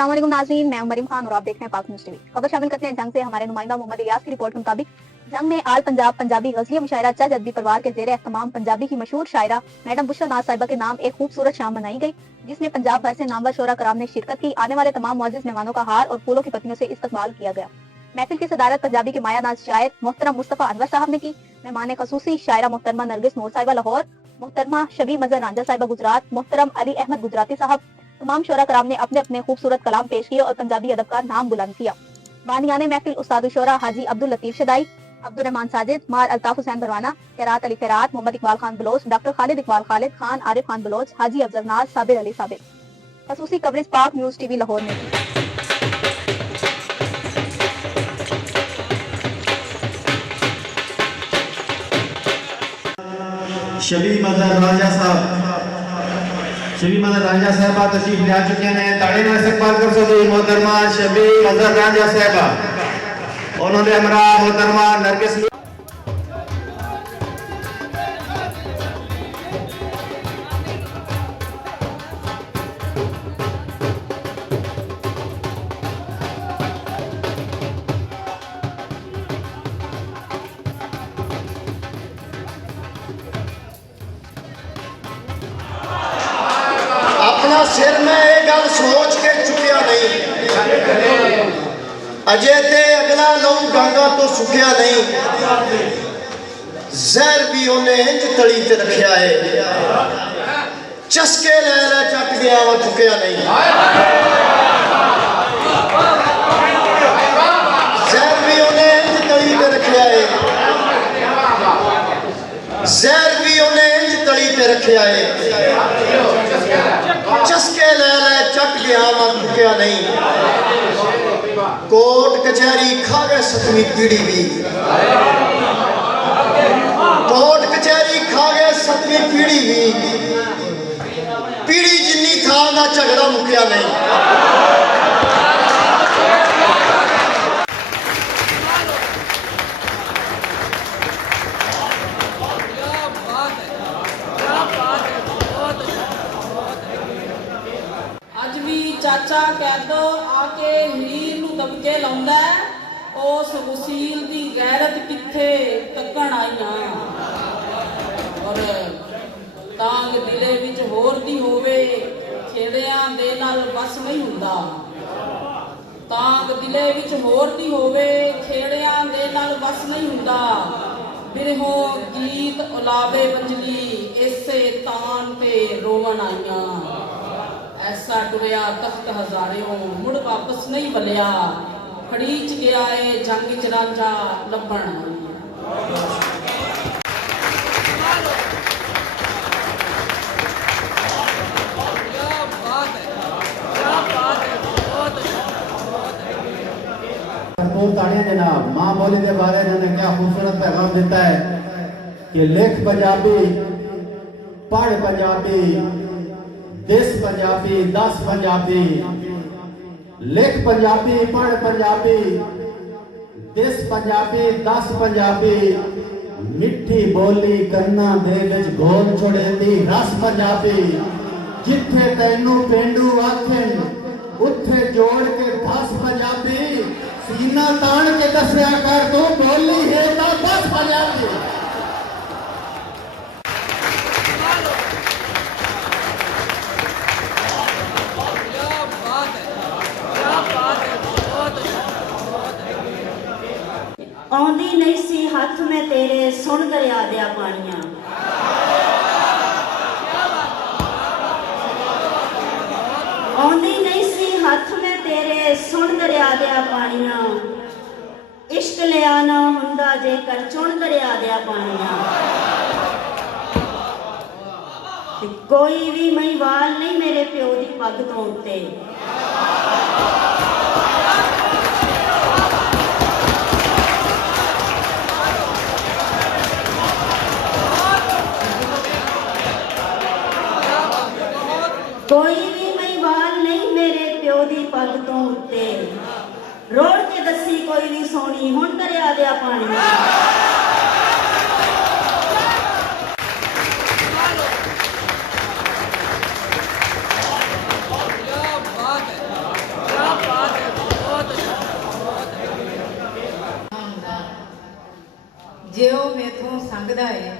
अस्सलाम वालेकुम नाज़रीन, मैं मरीम खान और आप देख रहे हैं पाक न्यूज़ टीवी। खबर शामिल करते हैं जंग से। हमारे नुमाइंदा मोहम्मद इलियास की रिपोर्ट के मुताबिक जंग में आल पंजाब पंजाबी गज़लिया मुशायरा चच अदबी परिवार के ज़ेरे एहतमाम पंजाबी की मशहूर शायरा मैडम बुशरा नाज साहिबा के नाम एक खूबसूरत शाम मनाई गई, जिसमें पंजाब भर से नामवर शोरा कराम ने शिरकत की। आने वाले तमाम मुअज़्ज़िज़ मेहमानों का हार और फूलों की पत्तियों से इस्तकबाल किया गया। महफिल की सदारत पंजाबी के माया नाज शायर मोहतरम मुस्तफ़ा अनवर साहब ने की। मेहमान खसूसी शायरा मोहतरमा नरगिस नूर साहिबा लाहौर, मोहतरमा शबी मजर रांझा साहिबा गुजरात, मोहतरम अली अहमद गुजराती साहब, तमाम शोरा कराम ने अपने अपने खूबसूरत कलाम पेश किए और पंजाबी अदब का नाम बुलंद किया। बानियाने महफिल उस्ताद शोरा हाजी अब्दुल लतीफ शदाई, अब्दुल रहमान साजिद, मार अल्ताफ हुसैन भरवाना, कैरात अली कैरात, मोहम्मद इकबाल खान बलोच, डॉक्टर खालिद इकबाल खालिद खान, आरिफ खान बलोच, हाजी अफजल नाज, साबिर अली साबिर। खसूसी कवरेज पाक न्यूज़ टीवी लाहौर में। शबी मजर रांझा साहबा तशरीफ ले आ चुके हैं। ताड़ी में इस्तकबाल कर सो मोहतरमा शबी मजर रांझा साहबा, उन्होंने हमरा मोहतरमा नरगिस अपना सिर में एक गल सोच के चुकिया नहीं, अजे ते अगला लहू गांगा तो सुखिया नहीं। जहर भी उन्हें इंज तली ते रखिया है, चस्के ले ले चट गया वा चुकिया नहीं। जहर भी उन्हें इंज तली ते रखिया है, जहर भी उन्हें इंज तली ते रखिया है, चस्के ले ले चट गया वा चुकिया नहीं। कोट कचहरी खा गए सतवीं पीढ़ी भी, कोट कचहरी खा गए सतवीं पीढ़ी भी, पीढ़ी जिन्नी था ना झगड़ा मुकिया नहीं। चाचा कह दो आके हीर नूं दबके लाउंदा उस वसील दी गैरत किथे तकण आईयां। और तांग दिले विच होर दी होवे खेड़ियां दे नाल बस नहीं हुंदा, तांग दिले विच होर दी होवे खेड़ियां दे नाल बस नहीं हुंदा। बिरहो गीत उलावे वंजली इसे तान ते रोवन आईयां। ऐसा टुरिया तख्त हजारियों मुड़ वापस नहीं बलिया, खड़ीच गया है जंग च रांझा लभण। ताड़ियां जनाब, माँ बोली के बारे इन्होंने क्या खूबसूरत पैगाम देता है कि लिख पंजाबी, पढ़ पंजाबी, दिस पंजाबी, दस पंजाबी। लिख पंजाबी, पढ़ पंजाबी, दिस पंजाबी, दस पंजाबी। मिठी बोली कन्ना दे विच घोल छोड़ेंदी रस पंजाबी। जिथे तैनू पेंडू आखें उत्थे जोड़ के दस पंजाबी। सीना तान के दसिया कर तू बोली है तो बस पंजाबी। आउंदी नहीं सी हाथ में तेरे सुन दरिया दिया पानियां। आउंदी नहीं सी हाथ में तेरे सुन दरिया दिया पानियां। इश्क लिया ना हुंदा जेकर चुन दरिया दिया पानियां। कोई भी मई वाल नहीं मेरे प्यो दी पग तो उत्ते। कोई भी मई वाल नहीं मेरे प्यो दी पग तो उत्ते। रोड़ के दसी कोई भी सोनी हुण दरिया दिया पानी। ਜੇ ਉਹ ਮੇਥੋਂ ਸੰਗਦਾ ਏ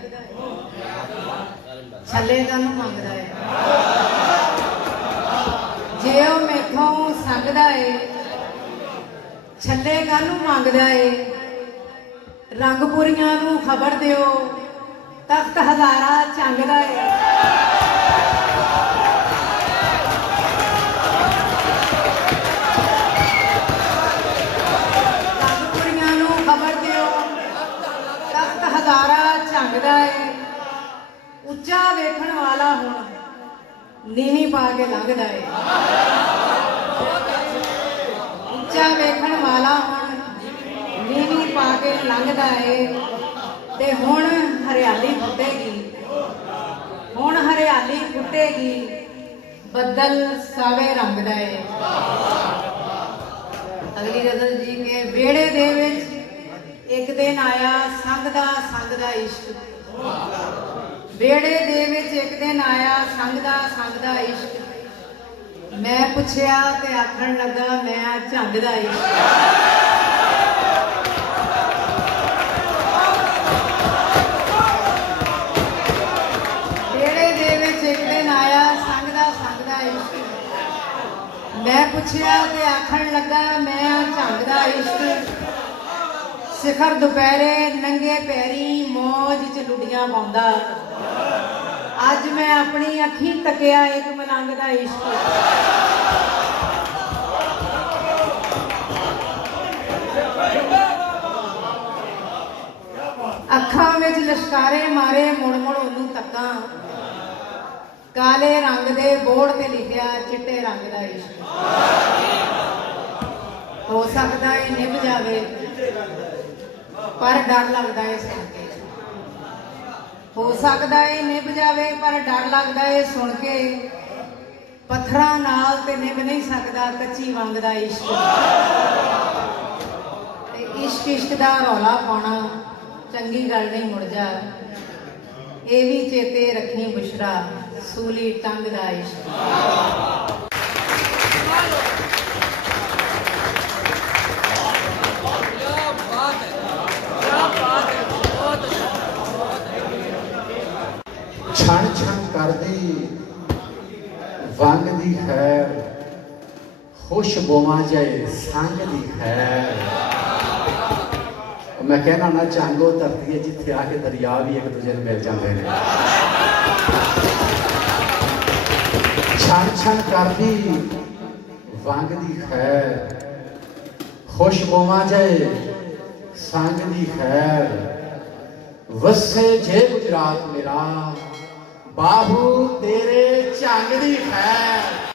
ਛੱਲੇ ਕਾਹਨੂੰ ਮੰਗਦਾ ਏ ਜੇ ਉਹ ਮੇਥੋਂ ਸੰਗਦਾ ਏ ਛੱਲੇ ਕਾਹਨੂੰ ਮੰਗਦਾ ਏ ਰੰਗਪੁਰੀਆਂ ਨੂੰ ਖਬਰ ਦਿਓ ਤਖਤ ਹਜ਼ਾਰਾ ਚੰਗਦਾ ਏ ਰੰਗਪੁਰੀਆਂ ਨੂੰ ਖਬਰ ਦਿਓ ਤਖਤ ਹਜ਼ਾਰਾ ਚੰਗਦਾ ਏ ਉੱਚਾ ਵੇਖਣ ਵਾਲਾ ਹੁਣ ਨੀਵੀਂ ਪਾ ਕੇ ਲੰਘਦਾ ਏ ਉੱਚਾ ਵੇਖਣ ਵਾਲਾ ਹੁਣ ਨੀਵੀਂ ਪਾ ਕੇ ਲੰਘਦਾ ਏ ਤੇ ਹੁਣ ਹਰਿਆਲੀ ਫੁੱਟੇਗੀ ਹੁਣ ਹਰਿਆਲੀ ਫੁੱਟੇਗੀ ਬੱਦਲ ਸਾਵੇ ਰੰਗ ਦਾ ਏ ਅਗਲੀ ਗਜ਼ਲ ਜੀ ਕੇ ਵਿਹੜੇ ਦੇ ਵਿੱਚ ਇੱਕ ਦਿਨ ਆਇਆ ਸੰਗਦਾ ਇਸ਼ਕ ਵਿਹੜੇ ਦੇ ਵਿੱਚ ਇੱਕ ਦਿਨ ਆਇਆ ਸੰਗਦਾ ਇਸ਼ਕ ਮੈਂ ਪੁੱਛਿਆ ਤੇ ਆਖਣ ਲੱਗਾ ਮੈਂ ਝੰਗਦਾ ਇਸ਼ਕ ਵਿਹੜੇ ਦੇ ਵਿੱਚ ਇੱਕ ਦਿਨ ਆਇਆ ਸੰਗਦਾ ਇਸ਼ਕ ਮੈਂ ਪੁੱਛਿਆ ਤੇ ਆਖਣ ਲੱਗਾ ਮੈਂ ਝੰਗਦਾ ਇਸ਼ਕ ਸਿਖਰ ਦੁਪਹਿਰੇ ਨੰਗੇ ਪੈਰੀ ਮੌਜ ਚ ਲੁੱਡੀਆਂ ਪਾਉਂਦਾ ਅੱਜ ਮੈਂ ਆਪਣੀ ਅੱਖੀਂ ਤੱਕਿਆ ਇੱਕ ਮਲੰਗ ਦਾ ਇਸ਼ਕ ਅੱਖਾਂ ਵਿੱਚ ਲਸ਼ਕਾਰੇ ਮਾਰੇ ਮੁੜ ਉਹਨੂੰ ਤੱਕਾਂ ਕਾਲੇ ਰੰਗ ਦੇ ਬੋਰਡ ਤੇ ਲਿਖਿਆ ਚਿੱਟੇ ਰੰਗ ਦਾ ਇਸ਼ਕ ਹੋ ਸਕਦਾ ਇਹ ਨਿਭ ਜਾਵੇ ਪਰ ਡਰ ਲੱਗਦਾ ਏ ਸੁਣ ਕੇ ਹੋ ਸਕਦਾ ਏ ਨਿਭ ਜਾਵੇ ਪਰ ਡਰ ਲੱਗਦਾ ਏ ਸੁਣ ਕੇ ਪੱਥਰਾਂ ਨਾਲ ਤੇ ਨਿਭ ਨਹੀਂ ਸਕਦਾ ਕੱਚੀ ਵੰਗ ਦਾ ਇਸ਼ਕ ਤੇ ਇਸ਼ਕ ਦਾ ਰੌਲਾ ਪਾਉਣਾ ਚੰਗੀ ਗੱਲ ਨਹੀਂ ਮੁੜ ਜਾ ਇਹ ਵੀ ਚੇਤੇ ਰੱਖੀ ਬੁਸ਼ਰਾ ਸੂਲੀ ਟੰਗ ਦਾ ਇਸ਼ਕ ਛਣ ਛਣ ਕਰਦੀ ਵੰਗ ਦੀ ਖੈਰ ਖੁਸ਼ ਬੋਵਾਂ ਜਾਏ ਸੰਗ ਦੀ ਖੈਰ ਮੈਂ ਕਹਿਣਾ ਨਾ ਚਾਂਗੋ ਧਰਤੀ ਹੈ ਜਿੱਥੇ ਆ ਕੇ ਦਰਿਆ ਵੀ ਇੱਕ ਦੂਜੇ ਨੂੰ ਮਿਲ ਜਾਂਦੇ ਨੇ ਛਣ ਛਣ ਕਰਦੀ ਵੰਗ ਦੀ ਖੈਰ ਖੁਸ਼ ਬੋਵਾਂ ਜਾਏ ਸੰਗ ਦੀ ਖੈਰ ਵਸੇ ਜੇ ਗੁਜਰਾਤ ਮੇਰਾ ਬਾਹੂ ਤੇਰੇ ਝੰਗ ਦੀ ਖੈਰ